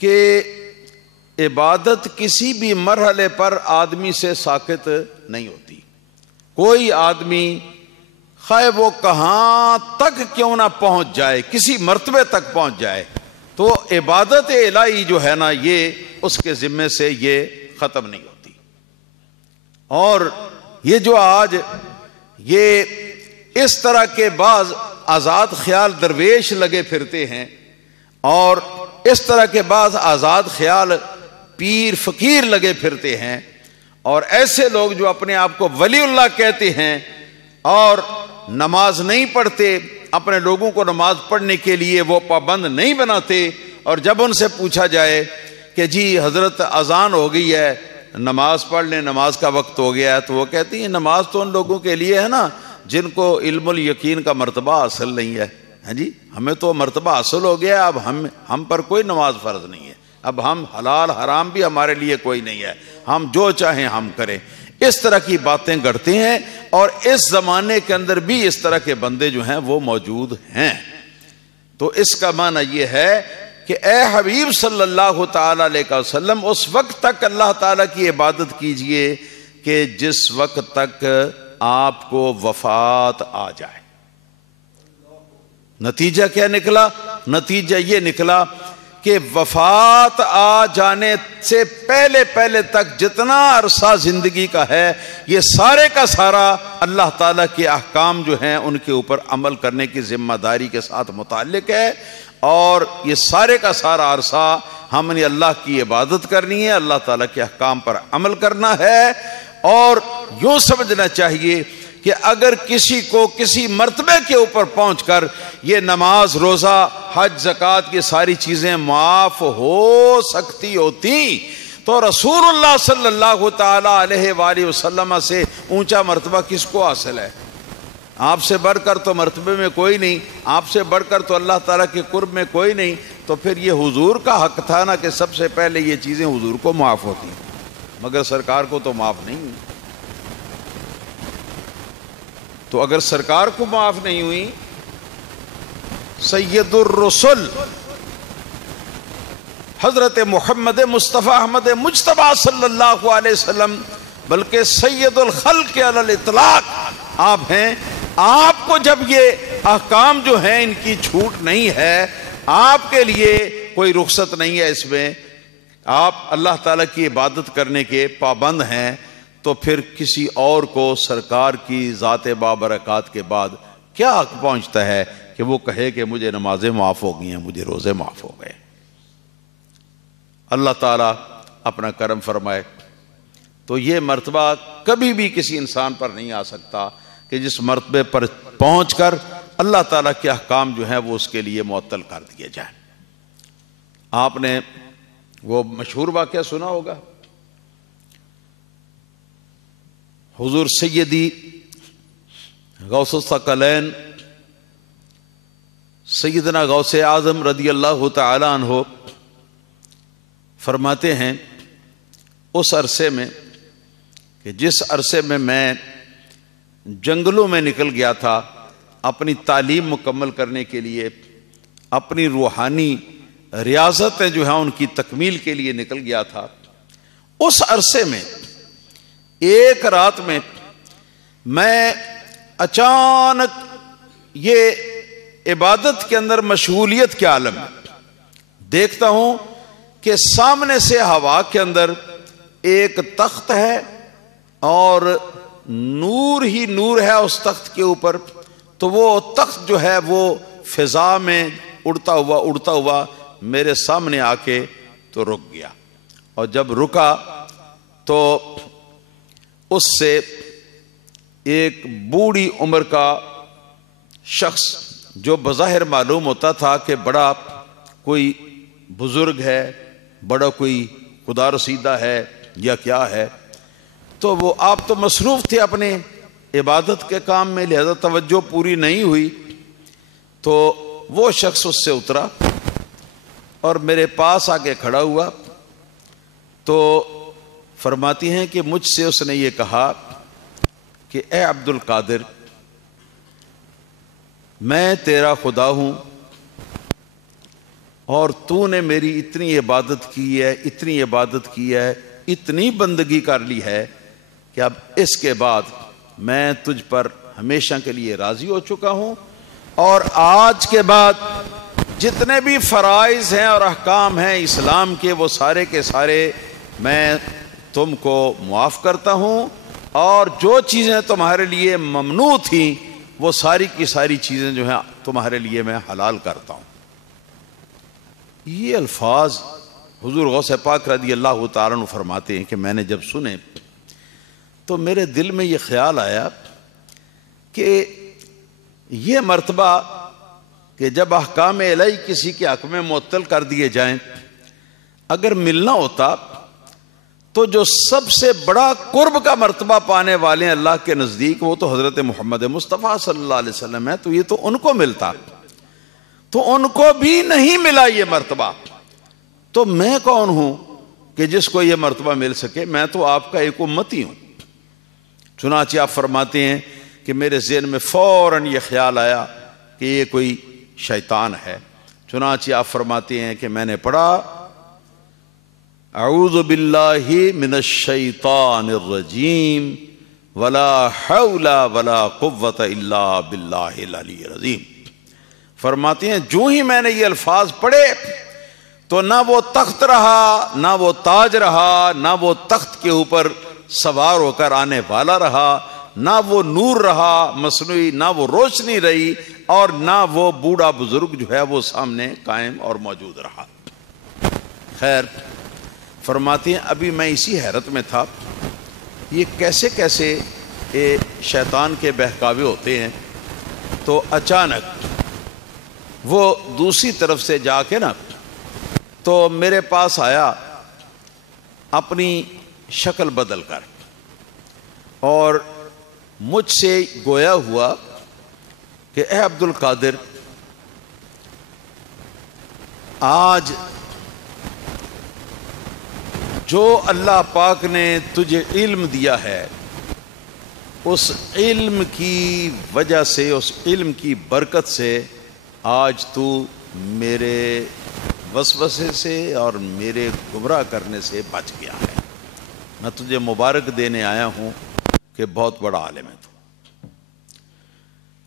کہ عبادت کسی بھی مرحلے پر آدمی سے ساکت نہیں ہوتی. کوئی آدمی خواہ وہ کہاں تک کیوں نہ پہنچ جائے، کسی مرتبے تک پہنچ جائے، تو عبادت الہی جو ہے نا یہ اس کے ذمے سے یہ ختم نہیں ہوتی. اور یہ جو آج یہ اس طرح کے بعض آزاد خیال درویش لگے پھرتے ہیں، اور اس طرح کے بعض آزاد خیال پیر فقیر لگے پھرتے ہیں، اور ایسے لوگ جو اپنے آپ کو ولی اللہ کہتے ہیں اور نماز نہیں پڑھتے، اپنے لوگوں کو نماز پڑھنے کے لیے وہ پابند نہیں بناتے، اور جب ان سے پوچھا جائے کہ جی حضرت اذان ہو گئی ہے، نماز پڑھ لیں، نماز کا وقت ہو گیا ہے، تو وہ کہتی ہیں نماز تو ان لوگوں کے لیے ہے نا جن کو علم الیقین کا مرتبہ حاصل نہیں ہے. ہاں جی، ہمیں تو مرتبہ حاصل ہو گیا، اب ہم پر کوئی نماز فرض نہیں ہے، اب ہم حلال حرام بھی ہمارے لیے کوئی نہیں ہے، ہم جو چاہیں ہم کریں. اس طرح کی باتیں گڑھتے ہیں، اور اس زمانے کے اندر بھی اس طرح کے بندے جو ہیں وہ موجود ہیں. تو اس کا معنی یہ ہے کہ اے حبیب صلی اللہ تعالی علیہ وسلم اس وقت تک اللہ تعالیٰ کی عبادت کیجئے کہ جس وقت تک آپ کو وفات آ جائے. نتیجہ کیا نکلا؟ نتیجہ یہ نکلا کہ وفات آ جانے سے پہلے تک جتنا عرصہ زندگی کا ہے، یہ سارے کا سارا اللہ تعالیٰ کے احکام جو ہیں ان کے اوپر عمل کرنے کی ذمہ داری کے ساتھ متعلق ہے، اور یہ سارے کا سارا عرصہ ہم نے اللہ کی عبادت کرنی ہے، اللہ تعالیٰ کے احکام پر عمل کرنا ہے. اور یوں سمجھنا چاہیے کہ اگر کسی کو کسی مرتبے کے اوپر پہنچ کر یہ نماز، روزہ، حج، زکوٰۃ کی ساری چیزیں معاف ہو سکتی ہوتی تو رسول اللہ صلی اللہ تعالی علیہ وآلہ وسلم سے اونچا مرتبہ کس کو حاصل ہے؟ آپ سے بڑھ کر تو مرتبے میں کوئی نہیں، آپ سے بڑھ کر تو اللہ تعالیٰ کے قرب میں کوئی نہیں. تو پھر یہ حضور کا حق تھا نا کہ سب سے پہلے یہ چیزیں حضور کو معاف ہوتی، مگر سرکار کو تو معاف نہیں ہوئی. تو اگر سرکار کو معاف نہیں ہوئی، سید الرسل حضرت محمد مصطفیٰ احمد مجتبیٰ صلی اللہ علیہ وسلم، بلکہ سید الخلق علی الاطلاق آپ ہیں، آپ کو جب یہ احکام جو ہیں ان کی چھوٹ نہیں ہے، آپ کے لیے کوئی رخصت نہیں ہے اس میں، آپ اللہ تعالیٰ کی عبادت کرنے کے پابند ہیں، تو پھر کسی اور کو سرکار کی ذات بابرکات کے بعد کیا حق پہنچتا ہے کہ وہ کہے کہ مجھے نمازیں معاف ہو گئی ہیں، مجھے روزے معاف ہو گئے. اللہ تعالیٰ اپنا کرم فرمائے. تو یہ مرتبہ کبھی بھی کسی انسان پر نہیں آ سکتا کہ جس مرتبے پر پہنچ کر اللہ تعالیٰ کے احکام جو ہیں وہ اس کے لیے معطل کر دیے جائیں. آپ نے وہ مشہور واقعہ سنا ہوگا، حضور سیدی غوث الثقلین سیدنا غوث اعظم رضی اللہ تعالی عنہ فرماتے ہیں اس عرصے میں کہ جس عرصے میں میں جنگلوں میں نکل گیا تھا اپنی تعلیم مکمل کرنے کے لیے، اپنی روحانی ریاضتیں جو ہیں ان کی تکمیل کے لیے نکل گیا تھا، اس عرصے میں ایک رات میں اچانک یہ عبادت کے اندر مشغولیت کے عالم میں دیکھتا ہوں کہ سامنے سے ہوا کے اندر ایک تخت ہے اور نور ہی نور ہے اس تخت کے اوپر. تو وہ تخت جو ہے وہ فضا میں اڑتا ہوا میرے سامنے آ کے تو رک گیا، اور جب رکا تو اس سے ایک بوڑھی عمر کا شخص جو بظاہر معلوم ہوتا تھا کہ بڑا کوئی بزرگ ہے، بڑا کوئی خدا رسیدہ ہے یا کیا ہے، تو وہ آپ تو مصروف تھے اپنے عبادت کے کام میں، لہذا توجہ پوری نہیں ہوئی. تو وہ شخص اس سے اترا اور میرے پاس آ کے کھڑا ہوا. تو فرماتی ہیں کہ مجھ سے اس نے یہ کہا کہ اے عبد القادر، میں تیرا خدا ہوں اور تو نے میری اتنی عبادت کی ہے، اتنی عبادت کی ہے، اتنی بندگی کر لی ہے کہ اب اس کے بعد میں تجھ پر ہمیشہ کے لیے راضی ہو چکا ہوں، اور آج کے بعد جتنے بھی فرائض ہیں اور احکام ہیں اسلام کے وہ سارے کے سارے میں تم کو معاف کرتا ہوں، اور جو چیزیں تمہارے لیے ممنوع تھیں وہ ساری کی ساری چیزیں جو ہیں تمہارے لیے میں حلال کرتا ہوں۔ یہ الفاظ حضور غوث پاک رضی اللہ تعالیٰ عنہ فرماتے ہیں کہ میں نے جب سنے تو میرے دل میں یہ خیال آیا کہ یہ مرتبہ کہ جب احکام الہی کسی کے حق میں معطل کر دیے جائیں، اگر ملنا ہوتا تو جو سب سے بڑا قرب کا مرتبہ پانے والے ہیں اللہ کے نزدیک وہ تو حضرت محمد مصطفیٰ صلی اللہ علیہ وسلم ہے، تو یہ تو ان کو ملتا، تو ان کو بھی نہیں ملا یہ مرتبہ، تو میں کون ہوں کہ جس کو یہ مرتبہ مل سکے؟ میں تو آپ کا ایک امتی ہوں۔ چنانچہ آپ فرماتے ہیں کہ میرے ذہن میں فوراً یہ خیال آیا کہ یہ کوئی شیطان ہے۔ چنانچہ آپ فرماتے ہیں کہ میں نے پڑھا اعوذ باللہ من الشیطان الرجیم ولا حول ولا قوة الا باللہ العلی العظیم۔ فرماتے ہیں جو ہی میں نے یہ الفاظ پڑھے تو نہ وہ تخت رہا، نہ وہ تاج رہا، نہ وہ تخت کے اوپر سوار ہو کر آنے والا رہا، نہ وہ نور رہا مصنوعی، نہ وہ روشنی رہی، اور نہ وہ بوڑھا بزرگ جو ہے وہ سامنے قائم اور موجود رہا۔ خیر، فرماتے ہیں ابھی میں اسی حیرت میں تھا یہ کیسے کیسے شیطان کے بہکاوے ہوتے ہیں، تو اچانک وہ دوسری طرف سے جا کے نا تو میرے پاس آیا اپنی شکل بدل کر، اور مجھ سے گویا ہوا کہ اے عبد القادر، آج جو اللہ پاک نے تجھے علم دیا ہے اس علم کی وجہ سے، اس علم کی برکت سے آج تو میرے وسوسے سے اور میرے گمراہ کرنے سے بچ گیا ہے۔ میں تجھے مبارک دینے آیا ہوں کہ بہت بڑا عالم ہے تو۔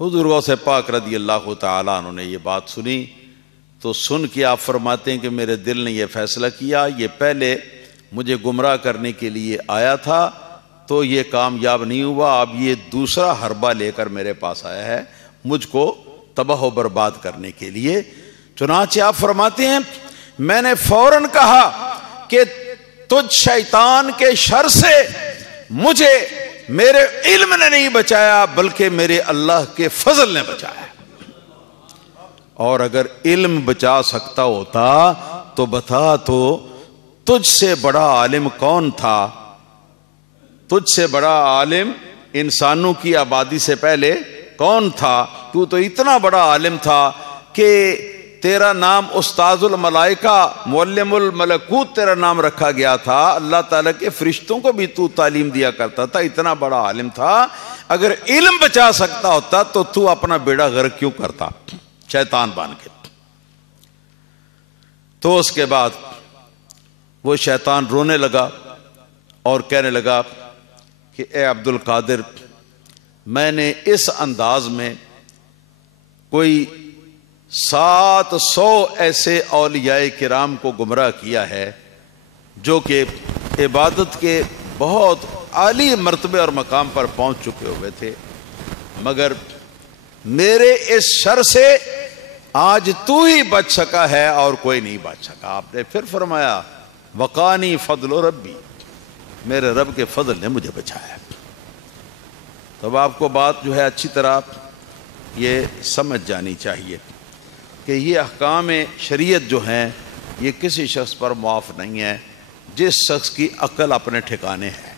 حضور غوث پاک رضی اللہ تعالیٰ عنہ نے یہ بات سنی تو سن کے آپ فرماتے ہیں کہ میرے دل نے یہ فیصلہ کیا، یہ پہلے مجھے گمراہ کرنے کے لیے آیا تھا تو یہ کامیاب نہیں ہوا، اب یہ دوسرا حربہ لے کر میرے پاس آیا ہے مجھ کو تباہ و برباد کرنے کے لیے۔ چنانچہ آپ فرماتے ہیں میں نے فوراً کہا کہ تجھ شیطان کے شر سے مجھے میرے علم نے نہیں بچایا بلکہ میرے اللہ کے فضل نے بچایا، اور اگر علم بچا سکتا ہوتا تو بتا تو تجھ سے بڑا عالم کون تھا؟ تجھ سے بڑا عالم انسانوں کی آبادی سے پہلے کون تھا؟ تو اتنا بڑا عالم تھا کہ تیرا نام استاذ الملائکہ معلم الملکوت تیرا نام رکھا گیا تھا، اللہ تعالیٰ کے فرشتوں کو بھی تو تعلیم دیا کرتا تھا، اتنا بڑا عالم تھا۔ اگر علم بچا سکتا ہوتا تو اپنا بیڑا غرق کیوں کرتا شیطان بن کے؟ تو اس کے بعد وہ شیطان رونے لگا اور کہنے لگا کہ اے عبد القادر، میں نے اس انداز میں کوئی 700 ایسے اولیاء کرام کو گمراہ کیا ہے جو کہ عبادت کے بہت عالی مرتبے اور مقام پر پہنچ چکے ہوئے تھے، مگر میرے اس شر سے آج تو ہی بچ سکا ہے اور کوئی نہیں بچ سکا۔ آپ نے پھر فرمایا وقانی فضل ربی، میرے رب کے فضل نے مجھے بچایا۔ تب آپ کو بات جو ہے اچھی طرح یہ سمجھ جانی چاہیے کہ یہ احکام شریعت جو ہیں یہ کسی شخص پر معاف نہیں ہے جس شخص کی عقل اپنے ٹھکانے ہے۔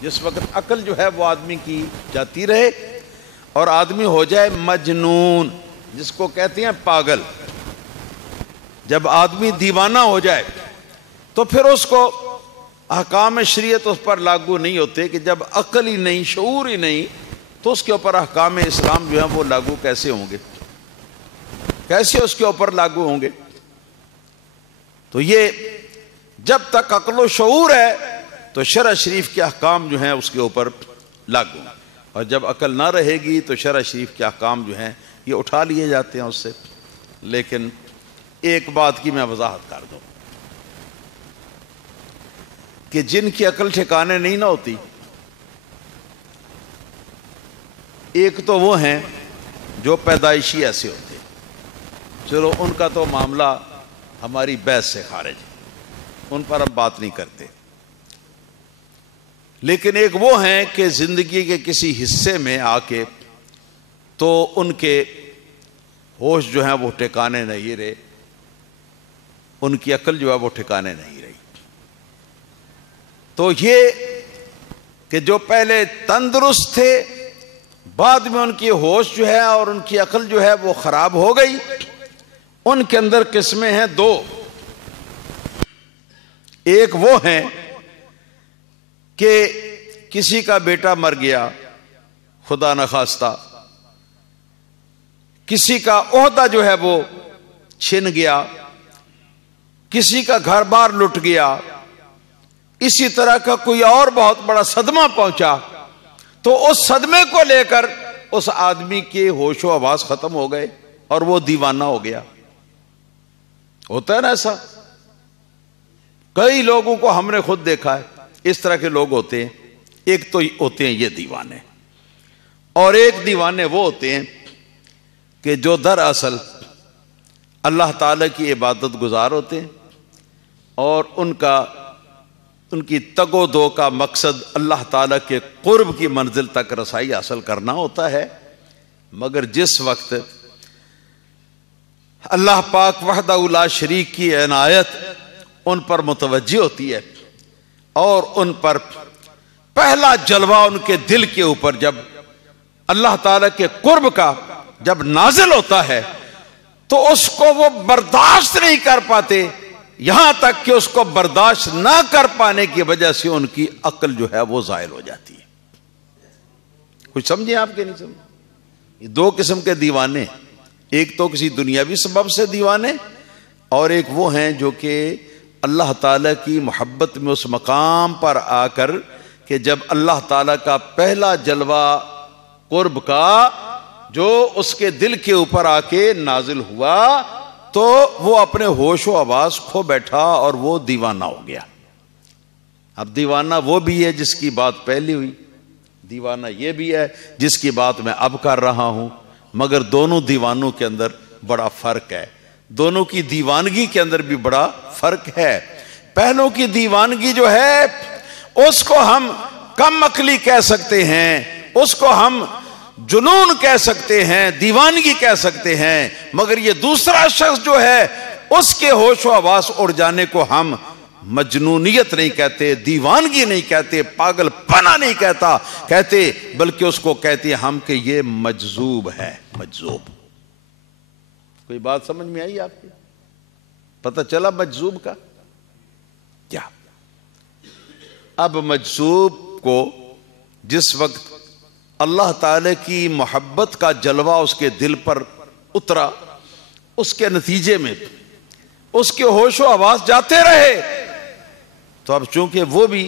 جس وقت عقل جو ہے وہ آدمی کی جاتی رہے اور آدمی ہو جائے مجنون، جس کو کہتے ہیں پاگل، جب آدمی دیوانہ ہو جائے تو پھر اس کو احکام شریعت اس پر لاگو نہیں ہوتے، کہ جب عقل ہی نہیں، شعور ہی نہیں، تو اس کے اوپر احکام اسلام جو ہیں وہ لاگو کیسے ہوں گے؟ کیسے اس کے اوپر لاگو ہوں گے؟ تو یہ جب تک عقل و شعور ہے تو شرع شریف کے احکام جو ہیں اس کے اوپر لاگو، اور جب عقل نہ رہے گی تو شرع شریف کے احکام جو ہیں یہ اٹھا لیے جاتے ہیں اس سے۔ لیکن ایک بات کی میں وضاحت کر دوں کہ جن کی عقل ٹھکانے نہیں نہ ہوتی، ایک تو وہ ہیں جو پیدائشی ایسے ہوتے ہیں، چلو ان کا تو معاملہ ہماری بحث سے خارج ہے، ان پر ہم بات نہیں کرتے۔ لیکن ایک وہ ہیں کہ زندگی کے کسی حصے میں آ کے تو ان کے ہوش جو ہیں وہ ٹھکانے نہیں رہے، ان کی عقل جو ہے وہ ٹھکانے نہیں رہی۔ تو یہ کہ جو پہلے تندرست تھے، بعد میں ان کی ہوش جو ہے اور ان کی عقل جو ہے وہ خراب ہو گئی، ان کے اندر قسمیں ہیں دو۔ ایک وہ ہیں کہ کسی کا بیٹا مر گیا خدا نخواستہ، کسی کا عہدہ جو ہے وہ چھن گیا، کسی کا گھر بار لٹ گیا، اسی طرح کا کوئی اور بہت بڑا صدمہ پہنچا، تو اس صدمے کو لے کر اس آدمی کے ہوش و حواس ختم ہو گئے اور وہ دیوانہ ہو گیا۔ ہوتا ہے نا ایسا، کئی لوگوں کو ہم نے خود دیکھا ہے، اس طرح کے لوگ ہوتے ہیں۔ ایک تو ہوتے ہیں یہ دیوانے، اور ایک دیوانے وہ ہوتے ہیں کہ جو دراصل اللہ تعالی کی عبادت گزار ہوتے ہیں، اور ان کی تگ و دو کا مقصد اللہ تعالیٰ کے قرب کی منزل تک رسائی حاصل کرنا ہوتا ہے، مگر جس وقت اللہ پاک وحدہ لا شریک کی عنایت ان پر متوجہ ہوتی ہے، اور ان پر پہلا جلوہ ان کے دل کے اوپر جب اللہ تعالیٰ کے قرب کا جب نازل ہوتا ہے تو اس کو وہ برداشت نہیں کر پاتے، یہاں تک کہ اس کو برداشت نہ کر پانے کی وجہ سے ان کی عقل جو ہے وہ زائل ہو جاتی ہے۔ کچھ سمجھیں آپ کے نہیں سمجھیں؟ یہ دو قسم کے دیوانے، ایک تو کسی دنیاوی سبب سے دیوانے، اور ایک وہ ہیں جو کہ اللہ تعالیٰ کی محبت میں اس مقام پر آ کر کہ جب اللہ تعالیٰ کا پہلا جلوہ قرب کا جو اس کے دل کے اوپر آ کے نازل ہوا تو وہ اپنے ہوش و حواس کھو بیٹھا اور وہ دیوانہ ہو گیا۔ اب دیوانہ وہ بھی ہے جس کی بات پہلی ہوئی، دیوانہ یہ بھی ہے جس کی بات میں اب کر رہا ہوں، مگر دونوں دیوانوں کے اندر بڑا فرق ہے، دونوں کی دیوانگی کے اندر بھی بڑا فرق ہے۔ پہلوں کی دیوانگی جو ہے اس کو ہم کم عقلی کہہ سکتے ہیں، اس کو ہم جنون کہہ سکتے ہیں، دیوانگی کہہ سکتے ہیں، مگر یہ دوسرا شخص جو ہے اس کے ہوش و حواس اڑ جانے کو ہم مجنونیت نہیں کہتے، دیوانگی نہیں کہتے، پاگل پنا نہیں کہتے، بلکہ اس کو کہتے ہیں ہم کہ یہ مجذوب ہے۔ مجذوب، کوئی بات سمجھ میں آئی آپ کی؟ پتہ چلا مجذوب کا کیا؟ اب مجذوب کو جس وقت اللہ تعالی کی محبت کا جلوہ اس کے دل پر اترا، اس کے نتیجے میں اس کے ہوش و حواس جاتے رہے، تو اب چونکہ وہ بھی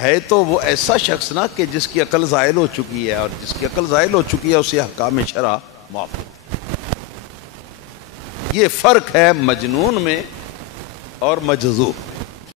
ہے تو وہ ایسا شخص نا کہ جس کی عقل زائل ہو چکی ہے، اور جس کی عقل زائل ہو چکی ہے اسے احکام شرع معاف ہوتے ہیں۔ یہ فرق ہے مجنون میں اور مجذوب میں۔